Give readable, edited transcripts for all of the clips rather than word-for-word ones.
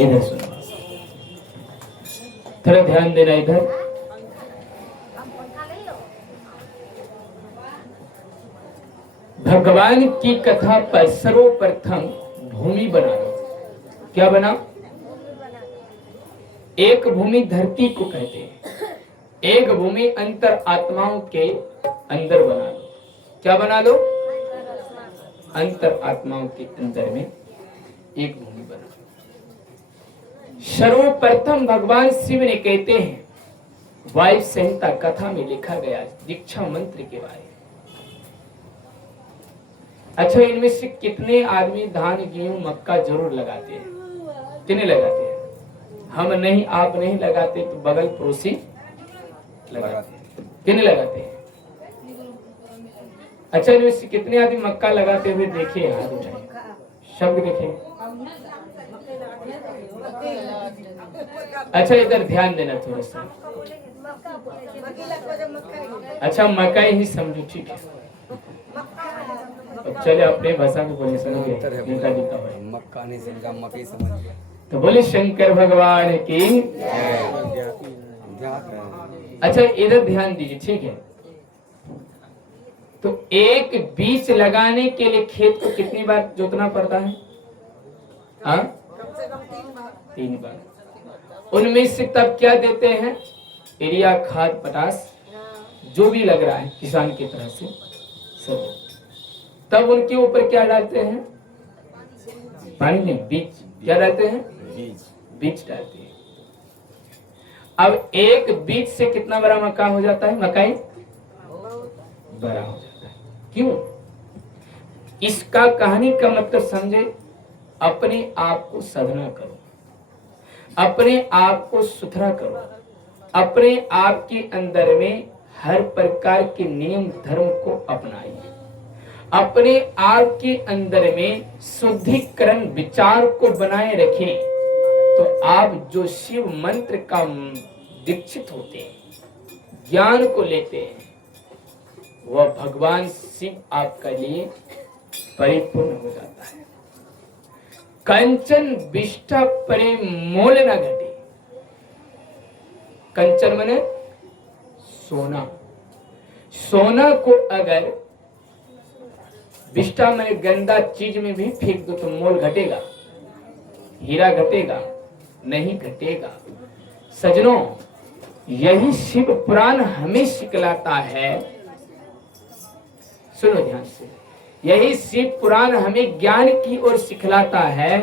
इधर सुनो, थोड़ा ध्यान देना इधर। भगवान की कथा पर सर्वप्रथम भूमि बना लो। क्या बना? एक भूमि धरती को कहते हैं, एक भूमि अंतर आत्माओं के अंदर बना लो। क्या बना लो? अंतर आत्माओं के अंदर में एक भूमि बना लो। सर्वप्रथम भगवान शिव ने कहते हैं, वायु संहिता कथा में लिखा गया दीक्षा मंत्र के बारे में। अच्छा, इनमें से कितने आदमी धान गेहूं मक्का जरूर लगाते हैं? कितने लगाते हैं? हम नहीं, आप नहीं लगाते तो बगल पड़ोसी लगाते हैं। कितने लगाते हैं? अच्छा, इनमें से कितने आदमी मक्का लगाते हुए देखे? हाथ उठाए, शब्द देखे। अच्छा, इधर ध्यान देना थोड़ा सा। अच्छा, मकई ही समझो, ठीक है। चले अपने भाषा में बोले, समझे? मक्का नहीं समझा, मकई समझ गया। तो बोले शंकर भगवान की। अच्छा, इधर ध्यान दीजिए, ठीक है। तो एक बीज लगाने के लिए खेत को कितनी बार जोतना पड़ता है? हाँ, 3 बार। उनमें से तब क्या देते हैं? यूरिया, खाद, पोटाश, जो भी लग रहा है किसान की तरह से सब। तब उनके ऊपर क्या डालते हैं? पानी नहीं, बीज। क्या डालते हैं? बीज डालते हैं। अब एक बीज से कितना बड़ा मक्का हो जाता है? मकई बड़ा हो जाता है। क्यों? इसका कहानी का मतलब समझे। अपने आप को साधना करो, अपने आप को सुथरा करो, अपने आप के अंदर में हर प्रकार के नियम धर्म को अपनाइए, अपने आप के अंदर में शुद्धिकरण विचार को बनाए रखें। तो आप जो शिव मंत्र का दीक्षित होते हैं, ज्ञान को लेते हैं, वह भगवान शिव आपके लिए परिपूर्ण हो जाता है। कंचन विष्ठा परे मोल न घटे। कंचन माने सोना। सोना को अगर विष्ठा माने गंदा चीज में भी फेंक दो तो मोल घटेगा? हीरा घटेगा? नहीं घटेगा। सजनों, यही शिव पुराण हमें सिखलाता है। सुनो ध्यान से, यही शिव पुराण हमें ज्ञान की ओर सिखलाता है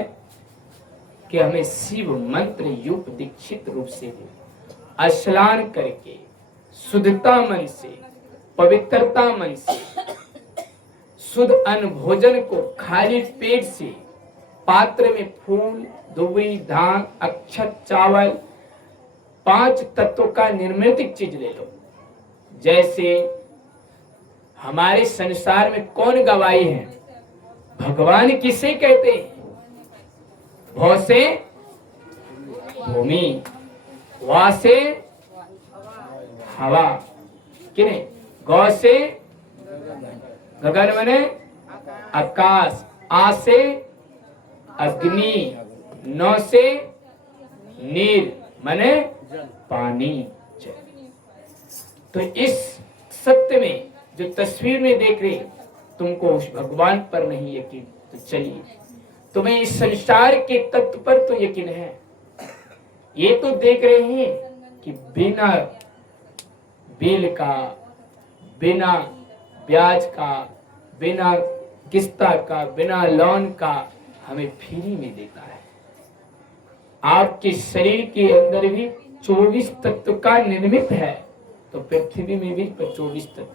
कि हमें शिव मंत्र युक्त दीक्षित रूप से स्नान करके शुद्धता मन से, पवित्रता मन से, शुद्ध अन्न भोजन को खाली पेट से, पात्र में फूल, दुबई, धान, अक्षत, चावल, 5 तत्वों का निर्मित चीज ले लो। जैसे हमारे संसार में कौन गवाही है? भगवान किसे कहते हैं? भौ से भूमि, वा से हवा, किने गौ से गगन माने आकाश, आ से अग्नि, नौ से नीर माने पानी। तो इस सत्य में जो तस्वीर में देख रहे, तुमको उस भगवान पर नहीं यकीन तो चलिए, तुम्हें इस संसार के तत्व पर तो यकीन है। ये तो देख रहे हैं कि बिना बिल का, बिना ब्याज का, बिना किस्ता का, बिना लोन का हमें फ्री में देता है। आपके शरीर के अंदर भी 24 तत्व का निर्मित है, तो पृथ्वी में भी 24 तत्व है।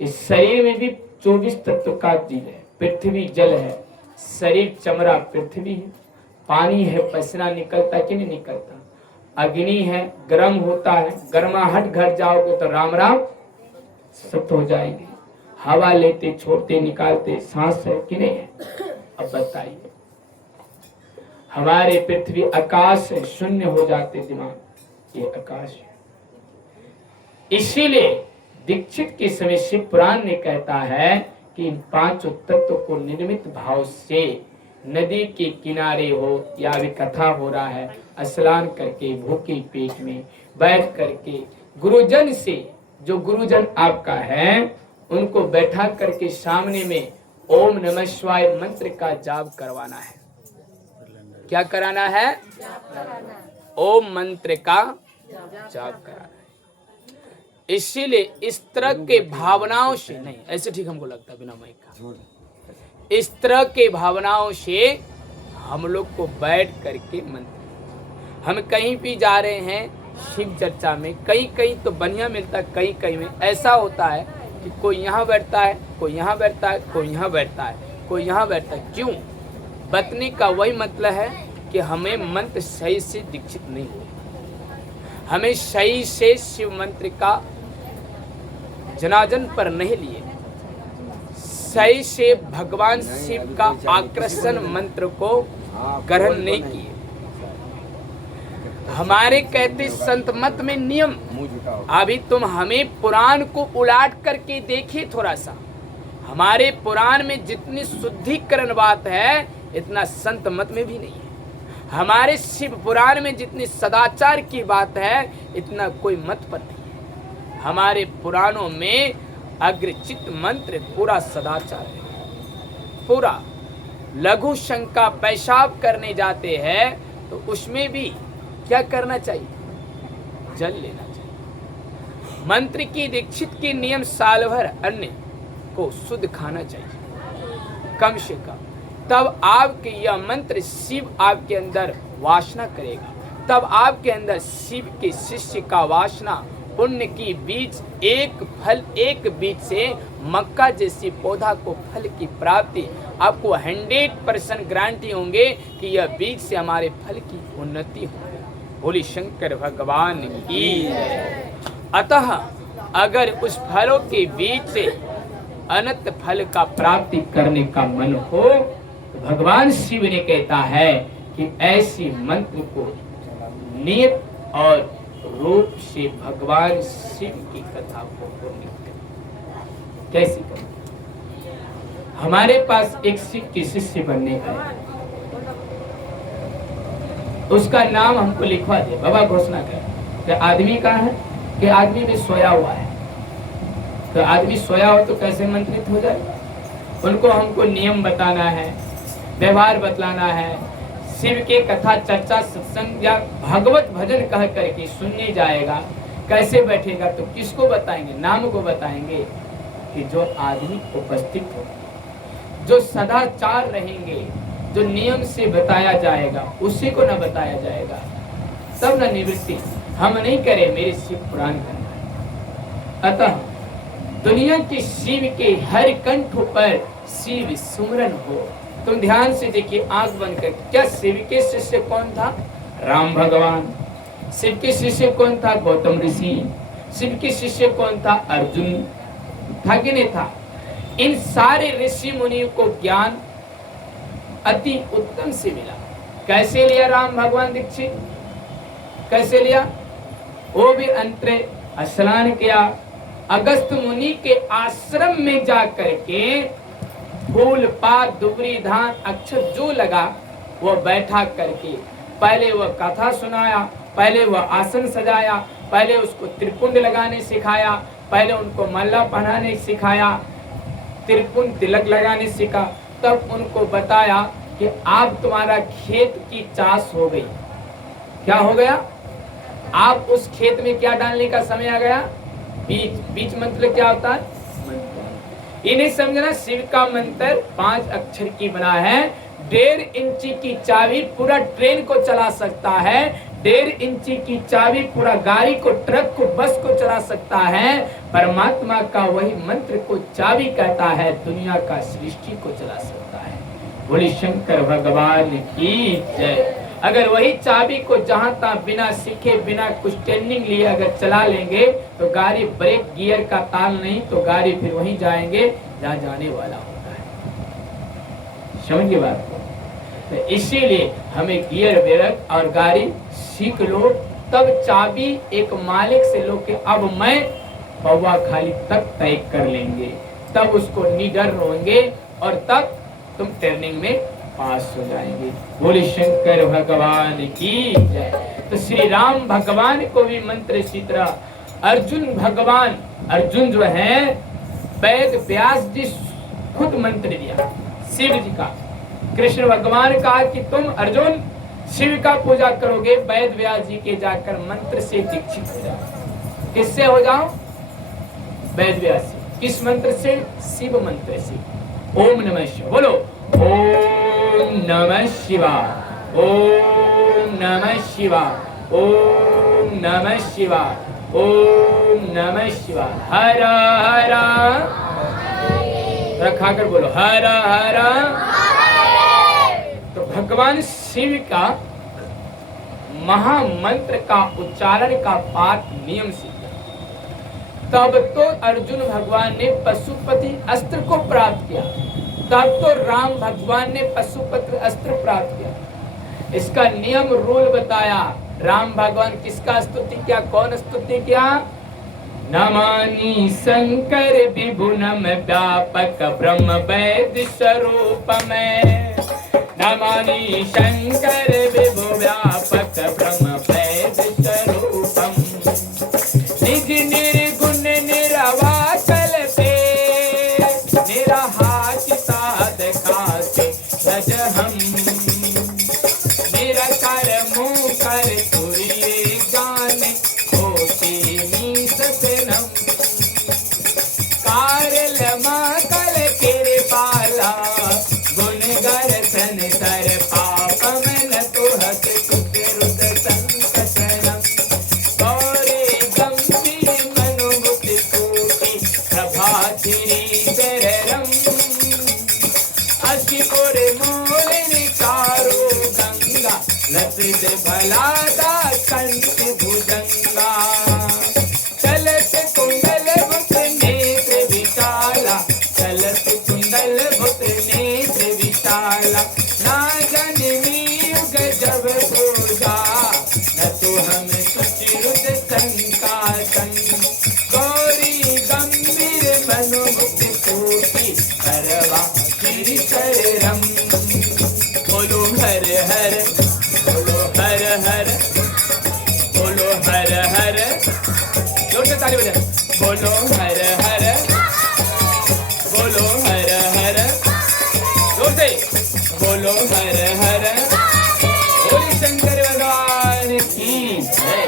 इस शरीर में भी 24 तत्व का जीव है। पृथ्वी जल है, शरीर चमड़ा पृथ्वी है, पानी है, पसीना निकलता कि नहीं निकलता, अग्नि है, गर्म होता है, गर्माहट घट जाओगे तो राम राम सत्य हो जाएंगे। हवा लेते, छोड़ते, निकालते, सांस है कि नहीं है? अब बताइए, हमारे पृथ्वी आकाश है, शून्य हो जाते दिमाग, ये आकाश है। इसीलिए दीक्षित के समय शिव पुराण ने कहता है कि इन 5 तत्व को निर्मित भाव से नदी के किनारे हो या अभी कथा हो रहा है, स्नान करके भूखे पेट में बैठ करके गुरुजन से, जो गुरुजन आपका है उनको बैठा करके सामने में ओम नमः शिवाय मंत्र का जाप करवाना है। क्या कराना है? ओम मंत्र का जाप कराना है। इसीलिए इस तरह के भावनाओं से नहीं, ऐसे ठीक हमको लगता है बिना माइक का, इस तरह के भावनाओं से हम लोग को बैठ करके मंत्र, हम कहीं भी जा रहे हैं शिव चर्चा में, कहीं कहीं तो बढ़िया मिलता है, कहीं कहीं में ऐसा होता है कि कोई यहाँ बैठता है, कोई यहाँ बैठता है, कोई यहाँ बैठता है, कोई यहाँ बैठता है। क्यों बतने का वही मतलब है कि हमें मंत्र सही से दीक्षित नहीं हुए, हमें सही से शिव मंत्र का जनार्दन पर नहीं लिए, सही से भगवान शिव का आकर्षण मंत्र को ग्रहण नहीं किए। हमारे कहते संत मत में नियम, अभी तुम हमें पुराण को उलाट करके देखिए थोड़ा सा, हमारे पुराण में जितनी शुद्धिकरण बात है इतना संत मत में भी नहीं है। हमारे शिव पुराण में जितनी सदाचार की बात है इतना कोई मत पर नहीं है। हमारे पुराणों में अग्रचित मंत्र पूरा सदाचार है, पूरा। लघु शंका पेशाब करने जाते हैं तो उसमें भी क्या करना चाहिए? जल लेना चाहिए। मंत्र की दीक्षित की नियम साल भर अन्न को शुद्ध खाना चाहिए कम से कम, तब आपके यह मंत्र शिव आपके अंदर वासना करेगा, तब आपके अंदर शिव के शिष्य का वासना, पुण्य की बीज, एक फल एक बीज से मक्का जैसी पौधा को फल की प्राप्ति, आपको 100% गारंटी होंगे कि यह बीज से हमारे फल की उन्नति हो। बोली शंकर भगवान की। अतः अगर उस फलों के बीज से अनंत फल का प्राप्ति करने का मन हो तो भगवान शिव ने कहता है कि ऐसी मंत्र को नियत और रूप से भगवान शिव की कथा को पूर्ण करें। कैसे करें? हमारे पास एक शिव के शिष्य बनने का है, उसका नाम हमको लिखवा दे। बाबा घोषणा कर कि आदमी कहाँ है, कि आदमी में सोया हुआ है। तो आदमी सोया हो तो कैसे मंत्रित हो जाए? उनको हमको नियम बताना है, व्यवहार बतलाना है। शिव के कथा चर्चा सत्संग या भागवत भजन कह करके सुनने जाएगा, कैसे बैठेगा? तो किसको बताएंगे? नाम को बताएंगे कि जो आदमी उपस्थित हो, जो सदाचार रहेंगे, जो नियम से बताया जाएगा उसी को न बताया जाएगा, तब न निवृत्ति। हम नहीं करें, मेरे शिव पुराण करना है। अतः दुनिया के शिव के हर कंठ पर शिव सुमरन हो। तुम ध्यान से देखिए, आंख बंद कर। क्या शिव के शिष्य कौन था? राम भगवान। शिव के शिष्य कौन था? गौतम ऋषि। शिव के शिष्य कौन था? अर्जुन। था कि नहीं था? इन सारे ऋषि मुनियों को ज्ञान अति उत्तम से मिला। कैसे लिया राम भगवान दीक्षित? कैसे लिया? वो भी अंतरे स्नान किया, अगस्त मुनि के आश्रम में जा करके फूल पात दुबरी धान अक्षत जो लगा वो बैठा करके पहले वह कथा सुनाया, पहले वह आसन सजाया, पहले उसको त्रिपुंड लगाने सिखाया, पहले उनको मल्ला पहनाने सिखाया, त्रिपुंड तिलक लगाने सिखा। तब उनको बताया कि आप तुम्हारा खेत की चाष हो गई। क्या हो गया? आप उस खेत में क्या डालने का समय आ गया? बीज। बीज मंत्र क्या होता है? इन्हें समझना, शिव का मंत्र 5 अक्षर की बना है। 1.5 इंची की चाबी पूरा ट्रेन को चला सकता है, 1.5 इंची की चाबी पूरा गाड़ी को, ट्रक को, बस को चला सकता है। परमात्मा का वही मंत्र को चाबी कहता है, दुनिया का सृष्टि को चला सकता है। बोले शंकर भगवान की जय। अगर वही चाबी को जहां तहां बिना सीखे, बिना कुछ ट्रेनिंग लिए अगर चला लेंगे तो गाड़ी ब्रेक गियर का ताल नहीं, तो गाड़ी फिर वहीं जाएंगे जहां जाने वाला होता है। समझिए बात को। तो इसीलिए हमें गियर ब्रेक और गाड़ी सीख लो, तब चाबी एक मालिक से लो कि अब मैं पौवा खाली तक तय कर लेंगे, तब उसको निडर होंगे और तब तुम ट्रेनिंग में पास हो जाएंगे। बोले शंकर भगवान की जय। तो श्री राम भगवान को भी मंत्र इसी तरह अर्जुन भगवान, अर्जुन जो है वेद व्यास जी खुद मंत्र दिया शिव जी का। कृष्ण भगवान कहा कि तुम अर्जुन शिव का पूजा करोगे, वेद व्यास जी के जाकर मंत्र से दीक्षित हो जाओ। किससे हो जाओ? वेद व्यास से। किस मंत्र से? शिव मंत्र से। ओम नमः शिवाय। बोलो ओम नमः शिवाय, ओम नमः शिवाय, ओम नमः शिवाय, ओम नमः शिवाय। हर हर रखा कर बोलो हर हर। तो भगवान शिव का महामंत्र का उच्चारण का पाठ नियम से तब तो अर्जुन भगवान ने पशुपति अस्त्र को प्राप्त किया, तब तो राम भगवान ने पशुपति अस्त्र प्राप्त किया। इसका नियम रूल बताया। राम भगवान किसका स्तुति किया? कौन स्तुति किया? नमामि शंकर विभुनम व्यापक ब्रह्म वैद्य स्वरूप में। नमामि शंकर विभु व्यापक ब्रह्म वैद्य स्वरूपम। निज निर्गुण निरवाकल पे निरहाकिता दिखाते भज हम। निरकर मुकर तुरिये ज्ञान होते मीत सनम। कारल माकल कृपाला गुण गर्सन तर पाप मन तुहत कुट रुद संकटनम। गौरे गंभीर मनुमुक्ति कोटि प्रभातिरी शरणम। अशिपुर मूल चारो गंगा लसित भलादा कंठ भुजंगा। चलत कुंडल भुत नेत्र विशाला, चलत कुंडल भुत नेत्र विशाला। ना जन्मी युग जब पूजा, न तो हम सुचिरुत संकासन। गौरी गंभीर मनुमुक्त कोटि करवा श्री शरणम। बोलो हर हर, बोलो हर हर, बोलो हर हर। जोर से ताली बजाओ। बोलो हर हर, बोलो हर हर। जोर से बोलो हर हर। बोले शंकर भगवान की जय।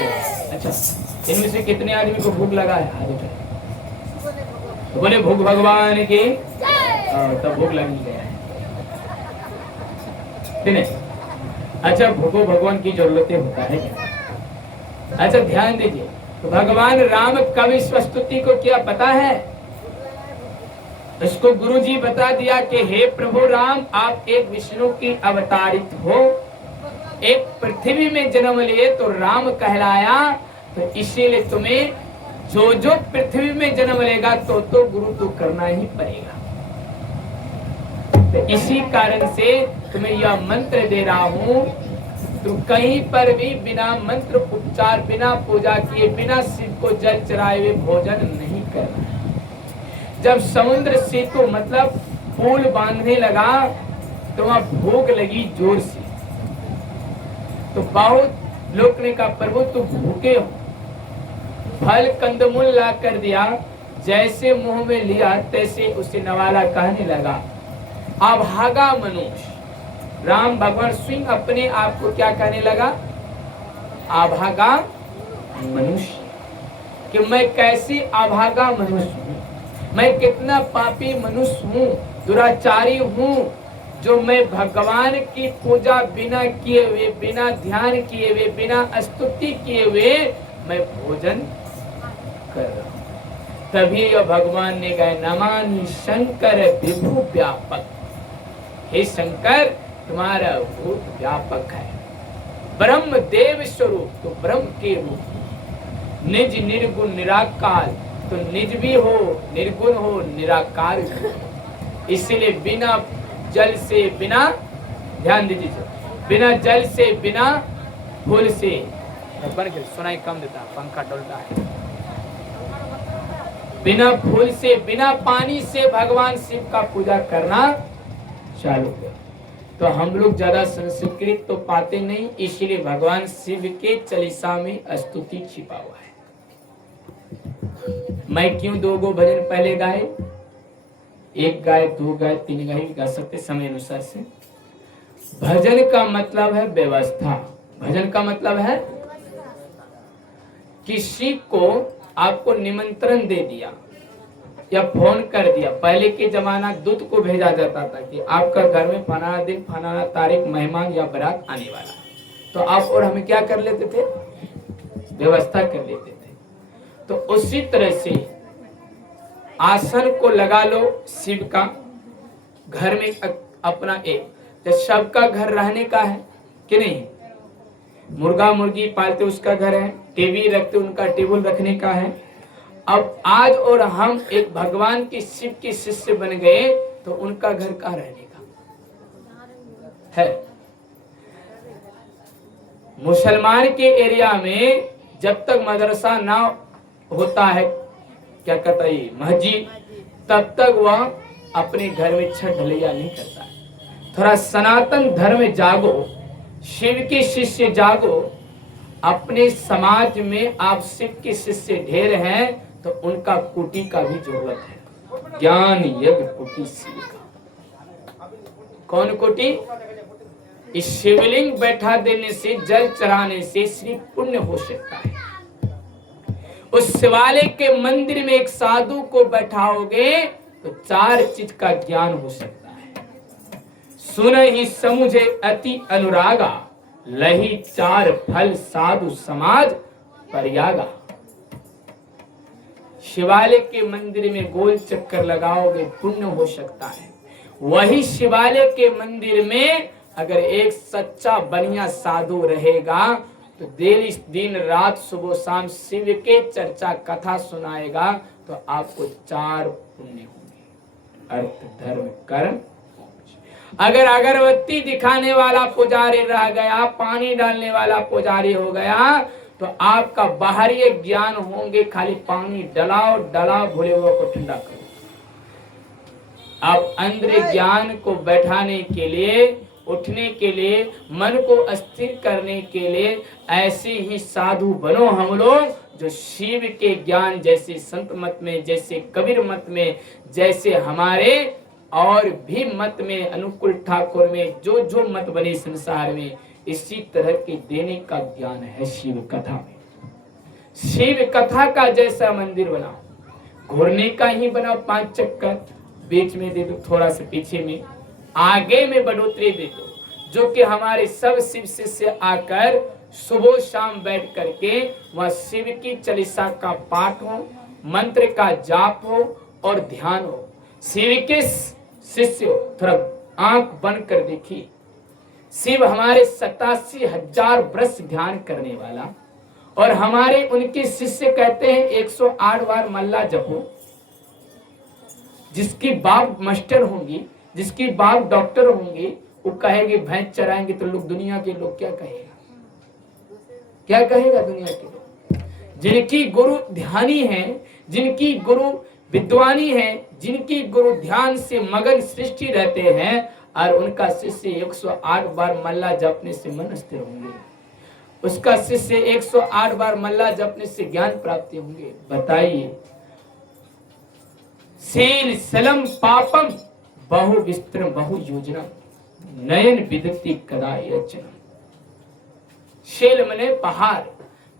अच्छा, इनमें से कितने आदमी को भूख लगा है? हाथ उठाओ। तो बोले भूख भगवान की तब भूख लग गया है। ठीक है? अच्छा, भूखो भगवान की जरूरतें होता है क्या? अच्छा, ध्यान दीजिए। तो भगवान राम कब इस स्तुति को किया पता है? इसको गुरुजी बता दिया कि हे प्रभु राम, आप एक विष्णु की अवतारित हो, एक पृथ्वी में जन्म लिए तो राम कहलाया। तो इसीलिए तुम्हें जो जो पृथ्वी में जन्म लेगा तो गुरु तो करना ही पड़ेगा। तो इसी कारण से तुम्हें यह मंत्र दे रहा हूं। तुम कहीं पर भी बिना मंत्र उपचार, बिना पूजा किए, बिना शिव को जल चढ़ाए हुए भोजन नहीं करना। जब समुद्र सेतु मतलब पुल बांधने लगा तो वहां भूख लगी जोर से। तो बहुत लोग ने कहा प्रभु तुम भूखे हो, फल कंदमूल ला कर दिया। जैसे मुंह में लिया तैसे उसे नवाला कहने लगा अभागा मनुष्य। राम भगवान स्वयं अपने आप को क्या कहने लगा? अभागा मनुष्य। कि मैं कैसी अभागा मनुष्य हूँ, मैं कितना पापी मनुष्य हूँ, दुराचारी हूँ, जो मैं भगवान की पूजा बिना किए हुए, बिना ध्यान किए हुए, बिना स्तुति किए हुए मैं भोजन कर रहा हूँ। तभी भगवान ने कहा नमामि शंकर विभु व्यापक। हे शंकर, तुम्हारा भूत व्यापक है, ब्रह्म देव स्वरूप, तो ब्रह्म के रूप, निज निर्गुण निराकार, तो निज भी हो, निर्गुण हो, निराकार भी हो। इसलिए बिना जल से, बिना, ध्यान दीजिए, बिना जल से, बिना फूल से, सुनाई कम देता, पंखा डोलता है। बिना फूल से, बिना पानी से भगवान शिव का पूजा करना चालू किया। तो हम लोग ज्यादा संस्कृत तो पाते नहीं, इसलिए भगवान शिव के चालीसा में स्तुति छिपा हुआ है। मैं क्यों 2 गो भजन पहले गाए, 1 गाए, 2 गाए, 3 गाए गा सकते समय अनुसार से। भजन का मतलब है व्यवस्था। भजन का मतलब है किसी को आपको निमंत्रण दे दिया या फोन कर दिया। पहले के जमाना दूत को भेजा जाता था कि आपका घर में फलाना दिन फलाना तारीख मेहमान या बारात आने वाला, तो आप और हमें क्या कर लेते थे, व्यवस्था कर लेते थे। तो उसी तरह से आसन को लगा लो शिव का, घर में अपना एक, जब सबका घर रहने का है कि नहीं, मुर्गा मुर्गी पालते उसका घर है, टीवी रखते उनका टेबल रखने का है। अब आज और हम एक भगवान के शिव के शिष्य बन गए तो उनका घर कहाँ रहने का है। मुसलमान के एरिया में जब तक मदरसा ना होता है, क्या कहता है मस्जिद, तब तक वह अपने घर में छठ ढलैया नहीं करता है। थोड़ा सनातन धर्म जागो, शिव के शिष्य जागो। अपने समाज में आप शिव के शिष्य ढेर हैं तो उनका कुटी का भी जरूरत है। ज्ञान यज्ञ कुटी शिव का। कौन कुटी? इस शिवलिंग बैठा देने से, जल चढ़ाने से सिर्फ पुण्य हो सकता है। उस शिवालय के मंदिर में एक साधु को बैठाओगे तो 4 चीज का ज्ञान हो सकता है। सुन ही समुझे अति अनुरागा, लही 4 फल साधु समाज परियागा। शिवालय के मंदिर में गोल चक्कर लगाओगे पुण्य हो सकता है। वही शिवालय के मंदिर में अगर एक सच्चा बढ़िया साधु रहेगा तो दिन रात सुबह शाम शिव के चर्चा कथा सुनाएगा तो आपको 4 पुण्य होंगे, अर्थ धर्म कर्म। अगर अगरबत्ती दिखाने वाला पुजारी रह गया, पानी डालने वाला पुजारी हो गया तो आपका बाहरी ज्ञान होंगे खाली पानी डलाओ डलाओ, भोले बाबा को ठंडा करो। आप अंदर ज्ञान को बैठाने के लिए, उठने के लिए, मन को स्थिर करने के लिए ऐसे ही साधु बनो हम लोग, जो शिव के ज्ञान जैसे संत मत में, जैसे कबीर मत में, जैसे हमारे और भी मत में, अनुकूल ठाकुर में, जो जो मत बने संसार में, इसी तरह के देने का ज्ञान है शिव कथा में। शिव कथा का जैसा मंदिर बनाओ, घूरने का ही बनाओ, 5 चक्कर, बीच में दे दो, थोड़ा सा पीछे में, आगे में बढ़ोतरी दे दो, जो कि हमारे सब शिव शिष्य आकर सुबह शाम बैठ करके वह शिव की चालीसा का पाठ हो, मंत्र का जाप हो और ध्यान हो। शिव के शिष्य थोड़ा आंख बंद कर देखिए, शिव हमारे 87,000 वर्ष ध्यान करने वाला, और हमारे उनके शिष्य कहते हैं 108 बार मल्ला जपो। जिसकी बाप मास्टर होंगी, जिसकी बाप डॉक्टर होंगी, वो कहेगी भैंस चराएंगे तो लोग, दुनिया के लोग क्या कहेगा, क्या कहेगा दुनिया के लोग। जिनकी गुरु ध्यानी है, जिनकी गुरु विद्वानी है, जिनकी गुरु ध्यान से मगन सृष्टि रहते हैं, और उनका शिष्य 108 बार मल्ला जपने से मन स्थिर होंगे, उसका शिष्य 108 बार मल्ला जपने से ज्ञान प्राप्ति होंगे। बताइए, शील सलम पापम बहु विस्तृत बहु योजना, नयन विदति कदा यचन। शील मने पहाड़,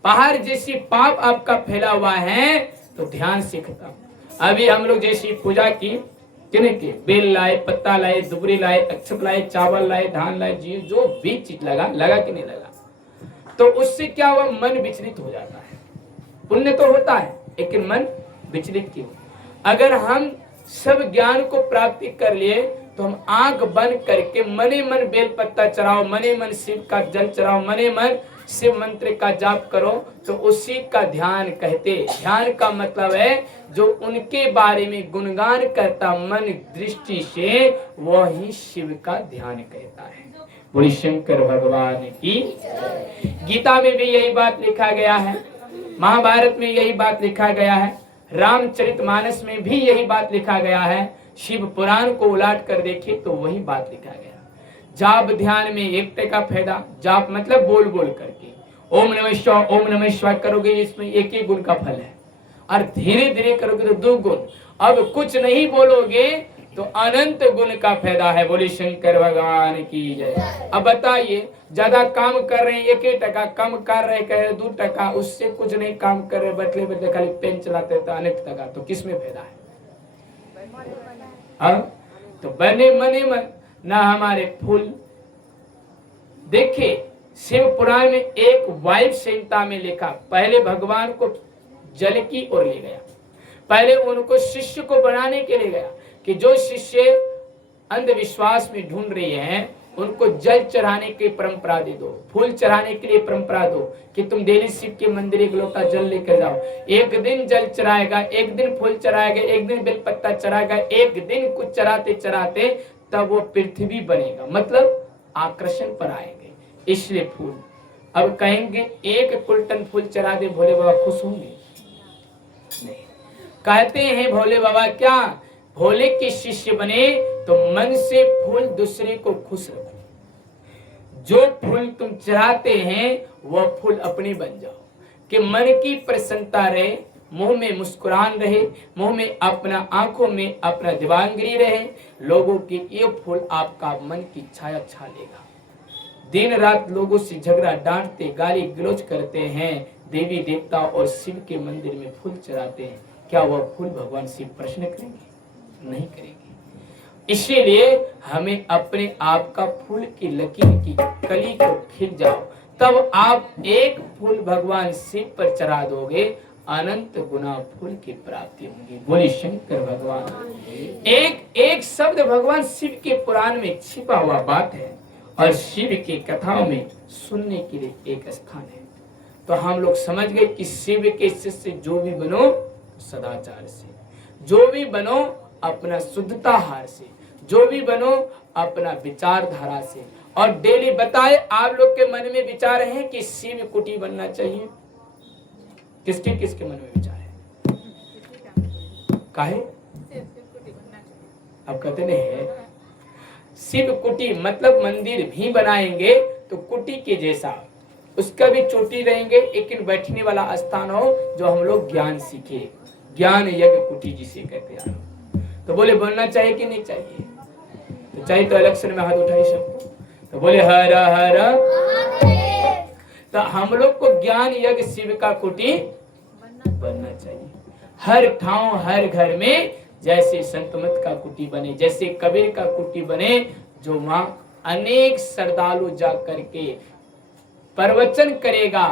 पहाड़ जैसी पाप आपका फैला हुआ है तो ध्यान से खत्म। अभी हम लोग जैसी पूजा की, किन्हें के बेल लाए, पत्ता लाए, दुबरी लाए, अक्षत लाए, चावल लाए, धान लाए, जी जो भी चीज लगा कि नहीं लगा, तो उससे क्या हुआ, मन विचलित हो जाता है। पुण्य तो होता है लेकिन मन विचलित क्यों? अगर हम सब ज्ञान को प्राप्ति कर लिए तो हम आंख बंद करके मने मन बेल पत्ता चढ़ाओ, मने मन शिव का जल चढ़ाओ, मने मन शिव मंत्र का जाप करो, तो उसी का ध्यान कहते। ध्यान का मतलब है जो उनके बारे में गुणगान करता मन दृष्टि से, वही शिव का ध्यान कहता है। बोली शंकर भगवान की। गीता में भी यही बात लिखा गया है, महाभारत में यही बात लिखा गया है, रामचरितमानस में भी यही बात लिखा गया है, शिव पुराण को उलाट कर देखिए तो वही बात लिखा गया। जाप ध्यान में 1 टका फायदा, जाप मतलब बोल बोल करके ओम नमः शिवाय करोगे इसमें 1 गुण का फल है, और धीरे धीरे करोगे तो 2 गुण। अब कुछ नहीं बोलोगे तो अनंत गुण का फायदा है। बोले शंकर भगवान की जय। अब बताइए, ज्यादा काम कर रहे हैं 1 टका, कम कर रहे कह रहे 2 टका, उससे कुछ नहीं काम कर रहे, बैठे बैठे खाली पेन चलाते तो अनेक टका, तो किसमें फायदा है? तो बने मने मन ना हमारे फूल। देखिए शिव पुराण में एक वायु संहिता में लिखा, पहले भगवान को जल की ओर ले गया, पहले उनको शिष्य को बनाने के लिए गया कि जो शिष्य अंधविश्वास में ढूंढ रहे हैं उनको जल चढ़ाने की परंपरा दे दो, फूल चढ़ाने के लिए परंपरा दो कि तुम डेली शिव के मंदिर 1 लोटा जल लेकर जाओ। एक दिन जल चढ़ाएगा, एक दिन फूल चढ़ाएगा, एक दिन बेलपत्ता चढ़ाएगा, एक दिन कुछ चढ़ाते चढ़ाते तब वो पृथ्वी बनेगा, मतलब आकर्षण पर आएंगे, इसलिए फूल। अब कहेंगे 1 कुलटन फूल चढ़ा दे भोले बाबा खुश होंगे? नहीं। कहते हैं भोले बाबा क्या, भोले के शिष्य बने तो मन से फूल दूसरे को खुश रखो। जो फूल तुम चढ़ाते हैं वह फूल अपने बन जाओ, कि मन की प्रसन्नता रहे, मुंह में मुस्कुरान रहे, मुंह में अपना, आंखों में अपना दिवांगरी रहे, लोगों के ये फूल आपका मन की छाया छा लेगा। दिन रात लोगों से झगड़ा, डांटते, गाली गलौज करते हैं, देवी देवता और शिव के मंदिर में फूल चढ़ाते हैं, क्या वह फूल भगवान शिव प्रश्न करेंगे? नहीं करेंगे। इसीलिए हमें अपने आप का फूल की लकीर की कली को खिल जाओ, तब आप 1 फूल भगवान शिव पर चढ़ा दोगे, अनंत गुना फूल की प्राप्ति होगी। बोले शंकर भगवान। एक शब्द भगवान शिव के पुराण में छिपा हुआ बात है, और शिव की कथाओं में सुनने के लिए एक स्थान है। तो हम लोग समझ गए कि शिव के शिष्य जो भी बनो सदाचार से, जो भी बनो अपना शुद्धता हार से, जो भी बनो अपना विचारधारा से। और डेली बताए, आप लोग के मन में विचार है कि शिव कुटी बनना चाहिए? किसके किसके मन में विचार है? काहे? अब कहते नहीं, शिव कुटी मतलब मंदिर भी बनाएंगे तो कुटी के जैसा, उसका भी चोटी रहेंगे, लेकिन बैठने वाला स्थान हो जो हम लोग ज्ञान सीखे, ज्ञान यज्ञ कुटी जिसे कहते हैं। तो बोले बनना चाहिए कि नहीं चाहिए? तो चाहिए तो इलेक्शन में हाथ उठाई सब, तो बोले हर हर। तो हम लोग को ज्ञान यज्ञ शिव का कुटी बनना चाहिए। हर ठाव हर घर में जैसे संतमत का कुटी बने, जैसे कबीर का कुटी बने, जो माँ अनेक श्रद्धालु जा करके प्रवचन करेगा,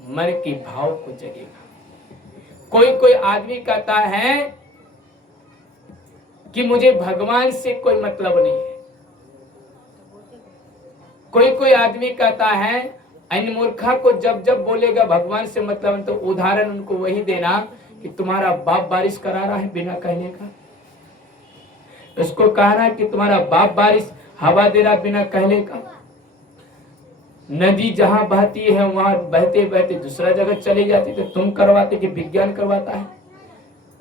मन के भाव को जगेगा। कोई आदमी कहता है कि मुझे भगवान से कोई मतलब नहीं है, कोई आदमी कहता है, अन्य मूर्खा को जब जब बोलेगा भगवान से मतलब, तो उदाहरण उनको वही देना कि तुम्हारा बाप बारिश करा रहा है बिना कहने का, उसको कहना कि तुम्हारा बाप बारिश हवा दे रहा बिना कहने का। नदी जहां बहती है वहां बहते बहते दूसरा जगह चले जाती, तो तुम करवाते कि विज्ञान करवाता है।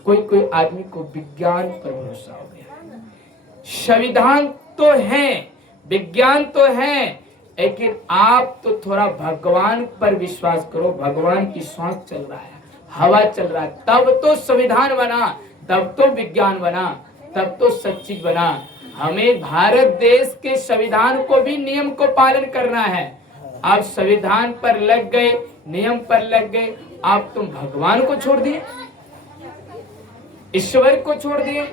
कोई आदमी को विज्ञान पर भरोसा हो गया। संविधान तो है, विज्ञान तो है, लेकिन आप तो थोड़ा भगवान पर विश्वास करो। भगवान की सांस चल रहा है, हवा चल रहा है, तब तो संविधान बना, तब तो विज्ञान बना, तब तो सब चीज बना। हमें भारत देश के संविधान को भी नियम को पालन करना है। आप संविधान पर लग गए, नियम पर लग गए, आप तुम भगवान को छोड़ दिए, ईश्वर को छोड़ दिए।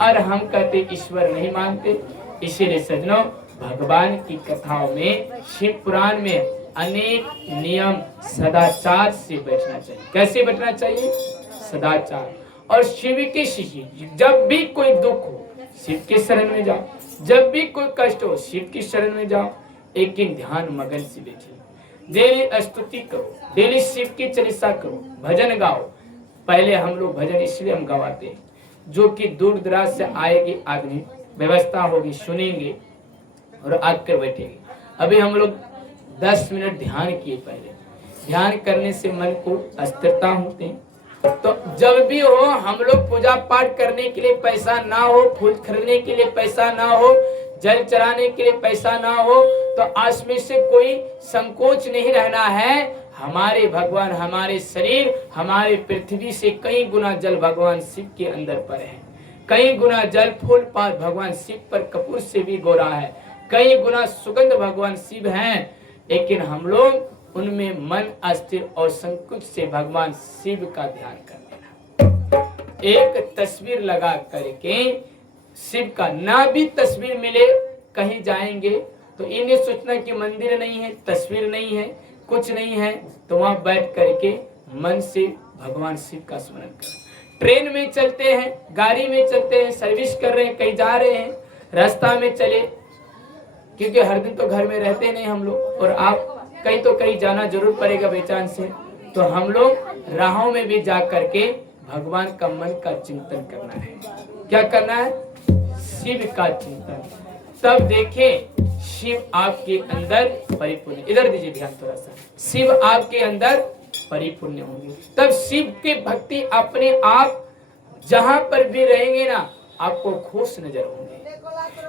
और हम कहते ईश्वर नहीं मानते। इसीलिए सज्जनों, भगवान की कथाओं में, शिव पुराण में अनेक नियम सदाचार से बैठना चाहिए। कैसे बैठना चाहिए? सदाचार। और शिव के शिष्य, जब भी कोई दुख हो शिव के शरण में जाओ, जब भी कोई कष्ट हो शिव की शरण में जाओ, लेकिन ध्यान मगन से बैठिए। डेली स्तुति करो, डेली शिव की चालीसा करो, भजन गाओ। पहले हम लोग भजन इसलिए हम गवाते हैं, जो कि दूर दराज से आएगी आदमी, व्यवस्था होगी, सुनेंगे और आकर बैठेंगे। अभी हम लोग 10 मिनट ध्यान किए। पहले ध्यान करने से मन को स्थिरता होते हैं। तो जब भी हो, हम लोग पूजा पाठ करने के लिए पैसा ना हो, फूल खरीदने के लिए पैसा ना हो, जल चढ़ाने के लिए पैसा ना हो तो आस में से कोई संकोच नहीं रहना है। हमारे भगवान, हमारे शरीर, हमारे पृथ्वी से कई गुना जल भगवान शिव के अंदर पर है। कई गुना जल फूल पात भगवान शिव पर कपूर से भी गोरा है। कई गुना सुगंध भगवान शिव हैं, लेकिन हम लोग उनमें मन अस्थिर और संकुच से भगवान शिव का ध्यान कर लेना। एक तस्वीर लगा करके शिव का, ना भी तस्वीर मिले कहीं जाएंगे तो इन्हें सोचना कि मंदिर नहीं है, तस्वीर नहीं है, कुछ नहीं है, तो वहां बैठ करके मन से भगवान शिव का स्मरण करें। ट्रेन में चलते हैं, गाड़ी में चलते हैं, सर्विस कर रहे हैं, कहीं जा रहे हैं, रास्ता में चले, क्योंकि हर दिन तो घर में रहते नहीं हम लोग, और आप कहीं तो कहीं जाना जरूर पड़ेगा बेचान से, तो हम लोग राहों में भी जा करके भगवान का मन का चिंतन करना है। क्या करना है? शिव का चिंतन। तब देखें शिव आपके अंदर परिपूर्ण, इधर दीजिए ध्यान थोड़ा सा, शिव आपके अंदर परिपूर्ण होंगे। तब शिव की भक्ति अपने आप जहां पर भी रहेंगे ना, आपको खुश नजर होंगे,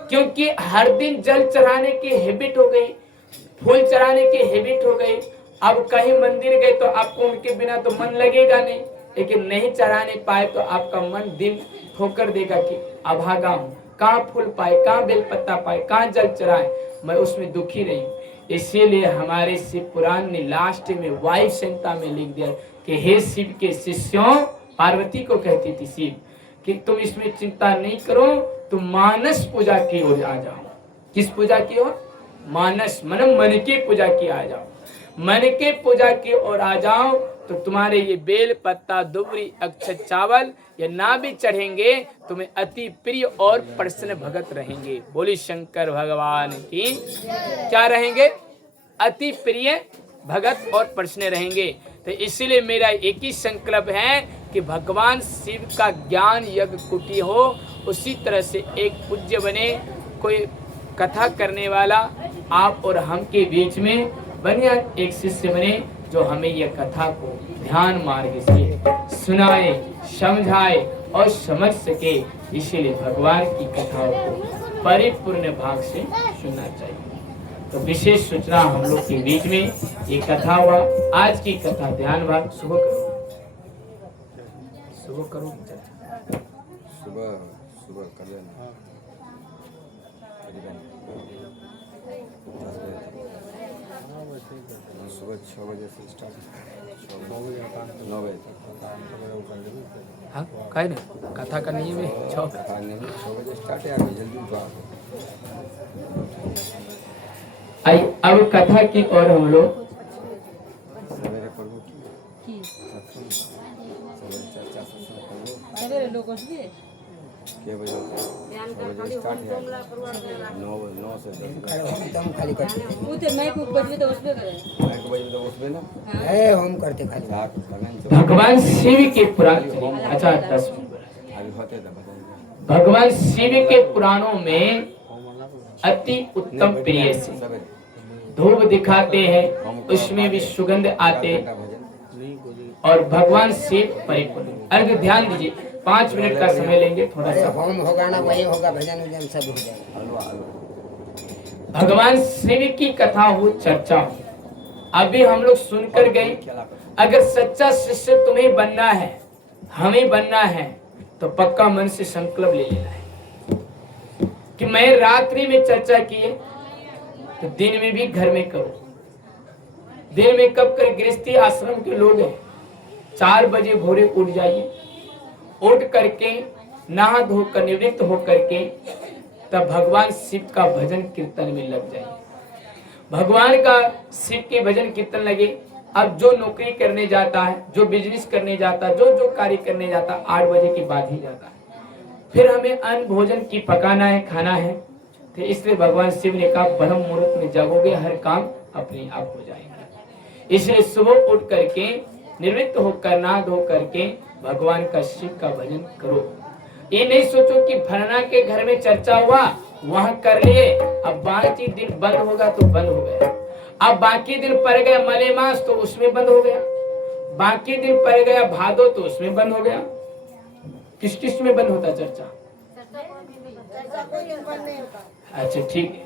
क्योंकि हर दिन जल चढ़ाने की हैबिट हो गई, फूल चढ़ाने की हैबिट हो गई। अब कहीं मंदिर गए तो आपको उनके बिना तो मन लगेगा नहीं, लेकिन नहीं चढ़ाने पाए तो आपका मन दिल ठोकर देगा कि अभागा हूँ, कहाँ फूल पाए, कहाँ बेलपत्ता पाए, कहाँ जल चढ़ाए, मैं उसमें दुखी नहीं। इसीलिए हमारे शिव पुराण ने लास्ट में वायु संहिता में लिख दिया कि हे शिव के शिष्यों, पार्वती को कहती थी शिव कि तुम इसमें चिंता नहीं करो, तुम मानस पूजा की ओर आ जाओ। किस पूजा की ओर? मानस, मन की पूजा की आ जाओ। मन के पूजा की ओर आ जाओ तो तुम्हारे ये बेल पत्ता, दुबरी, अक्षत, चावल ये ना भी चढ़ेंगे, तुम्हें अति प्रिय और प्रसन्न भगत रहेंगे। बोली शंकर भगवान की। क्या रहेंगे? अति प्रिय भगत और प्रसन्न रहेंगे। तो इसीलिए मेरा एक ही संकल्प है कि भगवान शिव का ज्ञान यज्ञ कुटी हो, उसी तरह से एक पूज्य बने, कोई कथा करने वाला आप और हम के बीच में बनिया एक शिष्य बने, जो हमें यह कथा को ध्यान मार्ग से सुनाए, समझाए और समझ सके। इसीलिए भगवान की कथाओं को परिपूर्ण भाग से सुनना चाहिए। तो विशेष सूचना हम लोग के बीच में ये कथा हुआ। आज की कथा ध्यान भाग सुबह करो, सुबह करो, सुबह सुबह कर लेना। सुबह 6 बजे से स्टार्ट, 9 बजे तक। हाँ कहे ना कथा करनी है, 6 बजे स्टार्ट है, आगे जल्दी उठो। आई अब कथा की और हम लोग सवेरे पढ़ो की सवेरे चर्चा करो। सवेरे लोगों से के बजे 6 बजे स्टार्ट है, 9 से 10 हम खाली करते वो तो मैं को बजवे तो उसमें करे 1 बजे तो उसमें ना हैं, हम करते खाली। भगवान शिव के पुराण, अच्छा 10 अभी होते थे भगवान शिव के पुराणों में अति उत्तम प्रिय से धूप दिखाते हैं, उसमें भी सुगंध आते, और भगवान शिव परिपूर्ण। अर्घ ध्यान दीजिए, 5 मिनट का समय लेंगे थोड़ा अरे सा। होम होगा ना, वही होगा, भजन उजन सब हो जाएगा। भगवान शिव की कथा हो, चर्चा हो, अभी हम लोग सुनकर गए। अगर सच्चा शिष्य तुम्हें बनना है, हमें बनना है, तो पक्का मन से संकल्प ले लेना है कि मैं रात्रि में चर्चा किए तो दिन में भी घर में करो। दिन में कब कर? गृहस्थी आश्रम के लोग हैं, 4 बजे भोरे उठ जाइए, उठ करके नहा धोकर निवृत्त होकर के तब भगवान शिव का भजन कीर्तन में लग जाइए। भगवान का शिव के भजन कीर्तन लगे। अब जो नौकरी करने जाता है, जो बिजनेस करने जाता है, जो कार्य करने जाता है, 8 बजे के बाद ही जाता है। फिर हमें अन्न भोजन की पकाना है, खाना है, तो इसलिए भगवान शिव ने कहा ब्रह्म मुहूर्त में जागोगे, हर काम अपने आप हो जाएगा। इसलिए सुबह उठ करके निवृत्त होकर नहा धो करके भगवान का शिव का भजन करो। ये नहीं सोचो कि फलाना के घर में चर्चा हुआ वहां कर लिए, अब बाकी दिन बंद होगा तो बंद हो गया। अब बाकी दिन पड़ गया मलेमास तो उसमें बंद हो गया, बाकी दिन पड़ गया भादो तो उसमें बंद हो गया। किस किस में बंद होता चर्चा? अच्छा ठीक है।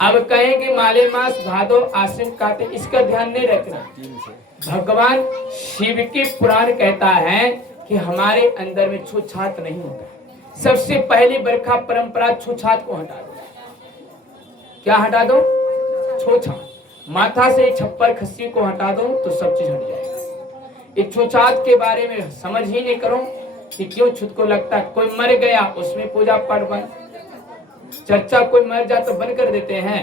अब कहेंगे माले मास भादो आश्विन काटे, इसका ध्यान नहीं रखना। 3 से भगवान शिव के पुराण कहता है कि हमारे अंदर में छूछात नहीं होता। सबसे पहली बरखा परंपरा छूछात को हटा दो। क्या हटा दो? छूछात। माथा से छप्पर खस्सी को हटा दो तो सब चीज हट जाएगा। इस छूछात के बारे में समझ ही नहीं करो कि क्यों छुत को लगता है। कोई मर गया उसमें पूजा पाठ बंद, चर्चा कोई मर जा तो बंद कर देते हैं।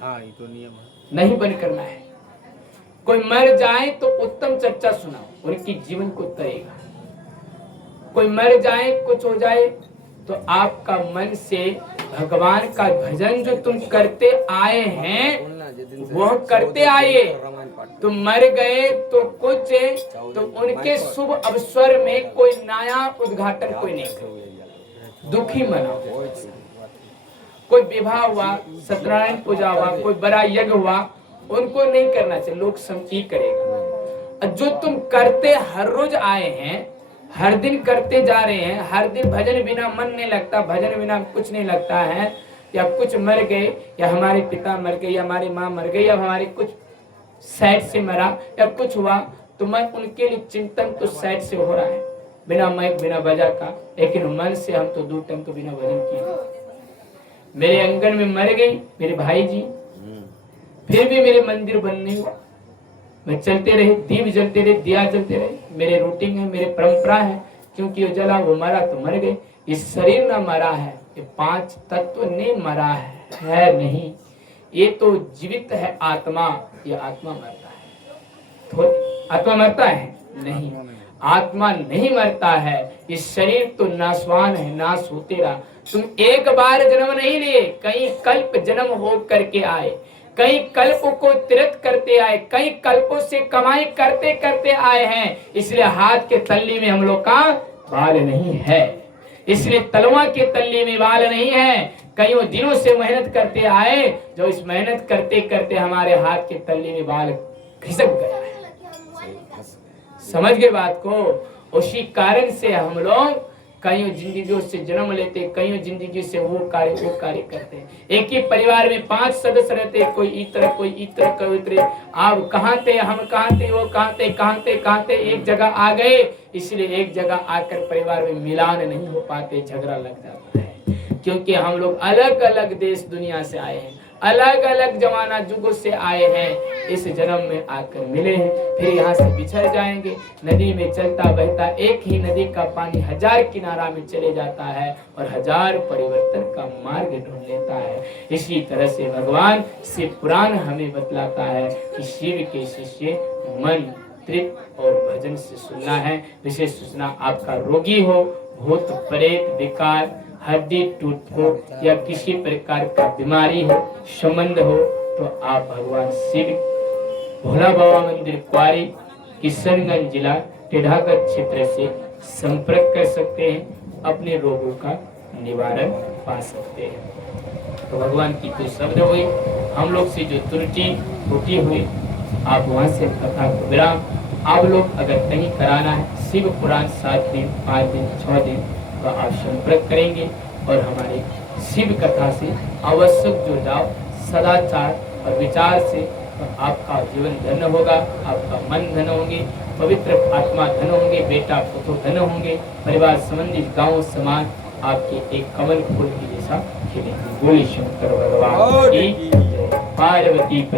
हाँ ये तो नियम है। नहीं बंद करना है। कोई मर जाए तो उत्तम चर्चा सुनाओ, उनकी जीवन को तरेगा। कोई मर जाए कुछ हो जाए तो आपका मन से भगवान का भजन जो तुम करते आए हैं वह करते आए। तुम मर गए तो कुछ तो उनके शुभ अवसर में कोई नया उद्घाटन कोई नहीं करे, दुखी मनाओ। कोई विवाह हुआ, सत्यनारायण पूजा हुआ, कोई बड़ा यज्ञ हुआ, उनको नहीं करना चाहिए, लोग समझी करेगा। जो तुम करते हर रोज आए हैं, हर दिन करते जा रहे हैं, हर दिन भजन बिना मन नहीं लगता, भजन बिना कुछ नहीं लगता है, या कुछ मर गए, या हमारे पिता मर गए, या हमारी माँ मर गई, या हमारे कुछ साइड से मरा, या कुछ हुआ, तो मैं उनके लिए चिंतन तो साइड से हो रहा है, बिना माइक बिना बजा का, लेकिन मन से हम तो 2 टाइम तो बिना भजन किए। मेरे आंगन में मर गई मेरे भाई जी, फिर भी मेरे मंदिर बंद नहीं हुआ। मैं चलते रहे, दीप जलते रहे, दिया जलते रहे, मेरे रूटीन है, मेरे परंपरा है। क्योंकि वो जला वो मरा तो मर गए। ये शरीर ना मरा है, ये 5 तत्व नहीं मरा है नहीं, ये तो जीवित है आत्मा। ये आत्मा मरता है तो आत्मा मरता है नहीं, आत्मा नहीं मरता है। ये शरीर तो नाशवान है, नाश होते रहा। तुम एक बार जन्म नहीं लिए, कई कल्प जन्म हो करके आए, कई कल्पों को तीर्थ करते आए, कई कल्पों से कमाई करते करते आए हैं। इसलिए हाथ के तल्ली में हम लोग का बाल नहीं है, इसलिए तलवा के तल्ली में बाल नहीं है। कईयों दिनों से मेहनत करते आए, जो इस मेहनत करते करते हमारे हाथ के तल्ली में बाल खिसक गया है। समझ गए बात को? उसी कारण से हम लोग कईयों जिंदगियों से जन्म लेते, कईयों जिंदगी से वो कार्य करते हैं। एक ही परिवार में 5 सदस्य रहते, कोई इतर कोई इतर कोई इतर। आप कहाँ थे, हम कहाँ थे, वो कहाँ थे, एक जगह आ गए। इसलिए एक जगह आकर परिवार में मिलान नहीं हो पाते, झगड़ा लग जाता है। क्योंकि हम लोग अलग अलग देश दुनिया से आए हैं, अलग अलग जमाना युगों से आए हैं, इस जन्म में आकर मिले हैं, फिर यहाँ से बिछड़ जाएंगे। नदी में चलता बहता एक ही नदी का पानी 1000 किनारा में चले जाता है और 1000 परिवर्तन का मार्ग ढूंढ लेता है। इसी तरह से भगवान शिव पुराण हमें बतलाता है कि शिव के शिष्य मन तृप्त और भजन से सुनना है। विशेष सूचना, आपका रोगी हो, भूत प्रेत विकार, हड्डी टूट हो, या किसी प्रकार का बीमारी हो, संबंध हो, तो आप भगवान शिव भोला बाबा मंदिर क्वारी, किशनगंज जिला टेढ़ागढ़ क्षेत्र से संपर्क कर सकते हैं, अपने रोगों का निवारण पा सकते हैं। तो भगवान की तो शब्द हुई, हम लोग से जो त्रुटि हुई, आप वहाँ से कथा को विराम। आप लोग अगर कहीं कराना है शिव पुराण 7 दिन 5 दिन 6 दिन तो आप संपर्क करेंगे और हमारे शिव कथा से अवश्य जुड़ जाओ। सदाचार और विचार से तो आपका जीवन धन्य होगा, आपका मन धन्य होंगे, पवित्र आत्मा धन्य होंगे, बेटा पुत्र धन्य होंगे, परिवार संबंधी गांव समाज आपके एक कमल फूल की जैसा खिलेंगे। बोले शंकर भगवान की, पार्वती